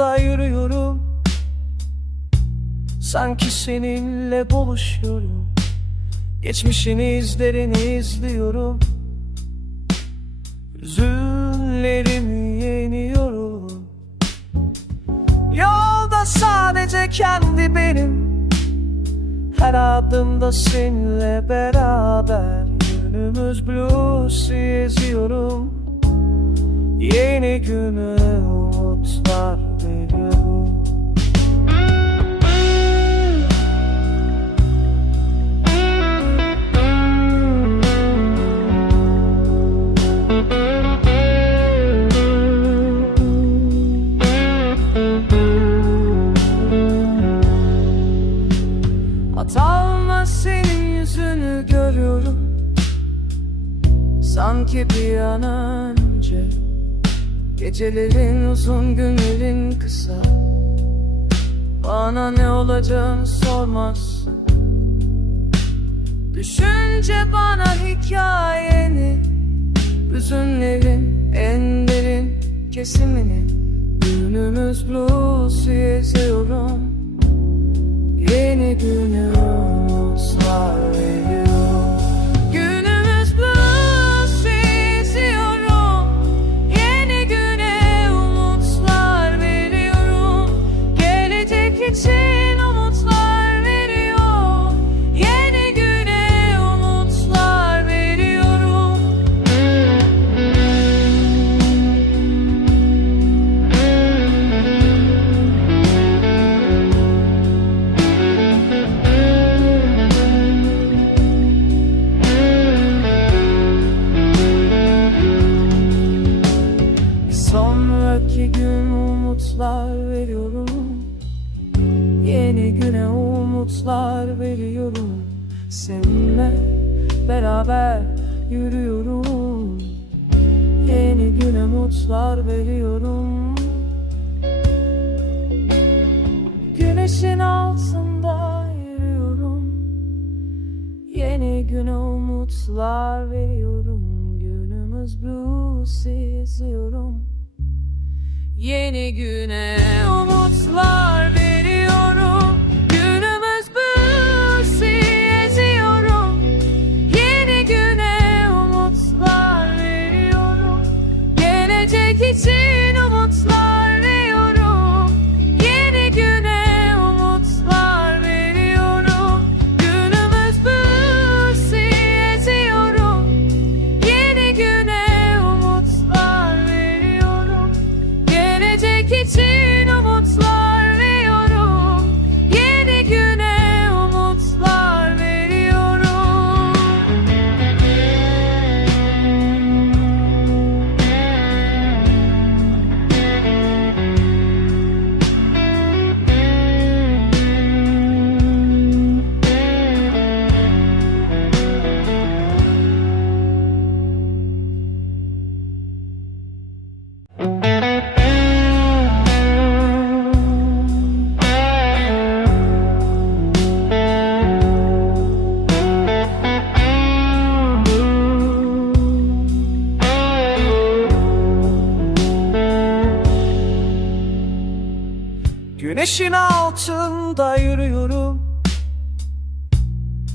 Altında yürüyorum. Sanki seninle buluşuyorum. Geçmişin izlerini izliyorum. Hüzünlerimi yeniyorum. Yolda sadece kendi benim. Her adımda seninle beraber Günümüz blues yazıyorum Yeni güne umutlar Sanki bir an önce Gecelerin uzun günlerin kısa. Bana ne olacağını sormazsın. Düşünce bana hikayeni. Hüzünlerin en derin kesimini. Günümüz blues yazıyorum Yeni güne umutlar umutlar veriyorum. Güneşin altında yürüyorum. Yeni güne umutlar veriyorum. Günümüz blues izliyorum Yeni güne umutlar Güneşin altında yürüyorum.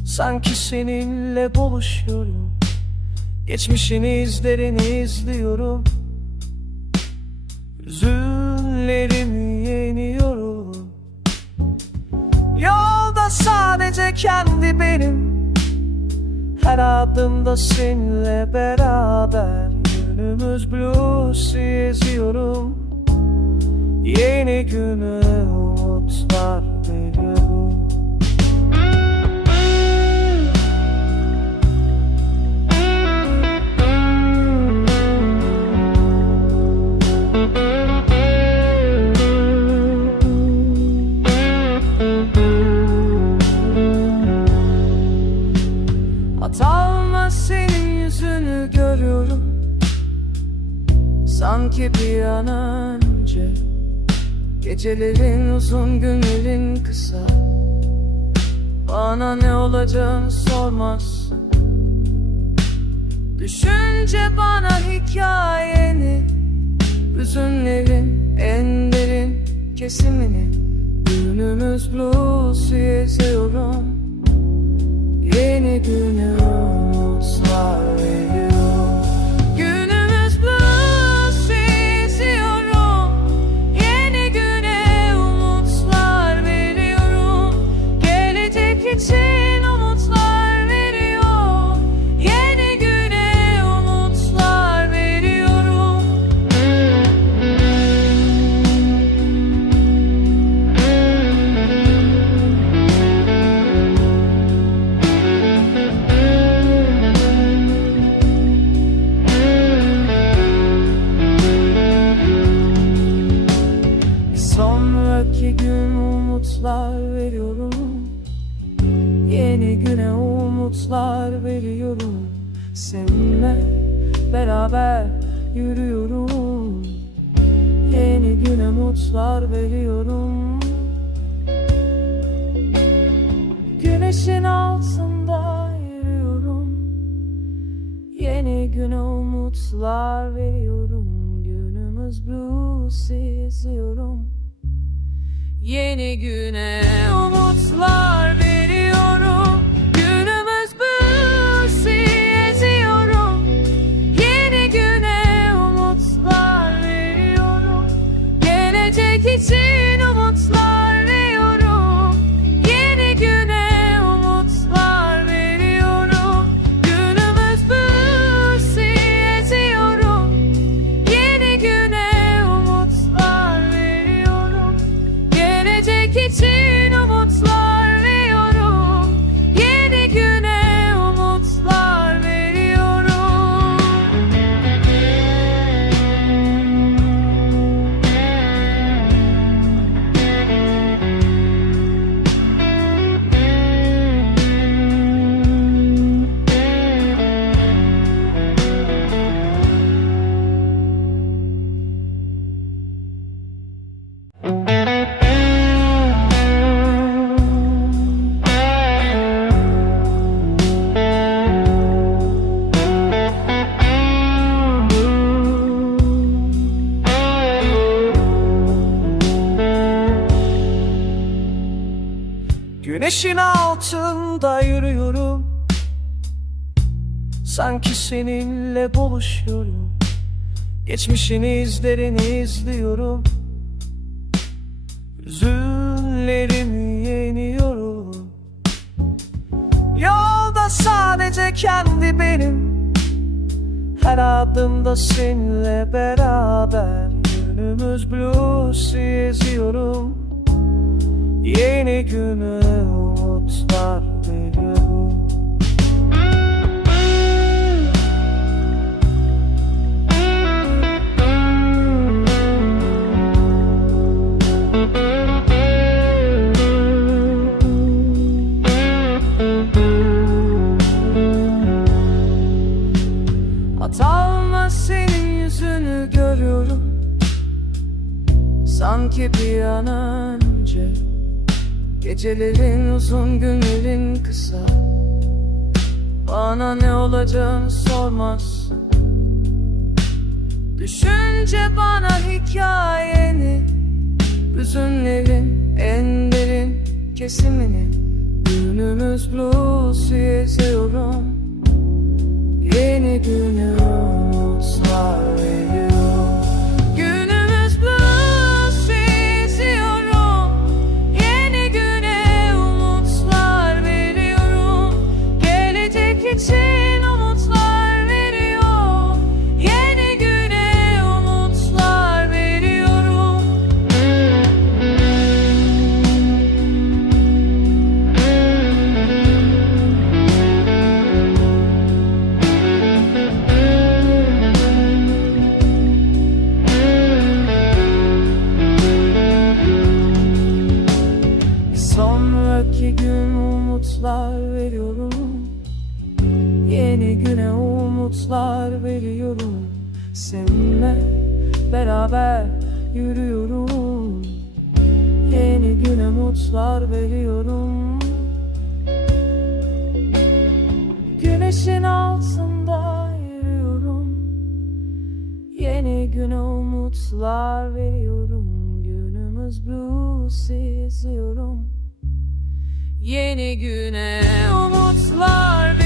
Sanki seninle buluşuyorum. Geçmişin izlerini izliyorum. Hüzünlerimi yeniyorum. Yolda sadece kendi benim. Her adımda seninle beraber. Günümüz blues yazıyorum Yeni güne umutlar veriyorum Hatamla senin yüzünü görüyorum. Sanki bir an önce Gecelerin uzun günlerin kısa. Bana ne olacağını sormazsın. Düşünce bana hikayeni. Hüzünlerin en derin kesimini. Günümüz blues'u yazıyorum Yeni güne umutlar beraber yürüyorum. Yeni güne umutlar veriyorum. Güneşin altında yürüyorum. Yeni güne umutlar veriyorum. Günümüz blues izliyorum. Yeni güne umutlar veriyorum Güneşin altında yürüyorum. Sanki seninle buluşuyorum. Geçmişin izlerini izliyorum. Hüzünlerimi yeniyorum. Yolda sadece kendi benim. Her adımda seninle beraber. Günümüz blues yazıyorum Yeni güne umutlar Uzun günlerin kısa. Bana ne olacağını sormazsın. Düşünce bana hikayeni. Hüzünlerin en derin kesimini. Günümüz blues'u yazıyorum Yeni güne güne umutlar veriyorum. Seninle beraber yürüyorum. Yeni güne umutlar veriyorum. Güneşin altında yürüyorum. Yeni güne umutlar veriyorum. Günümüz blues izliyorum. Yeni güne umutlar veriyorum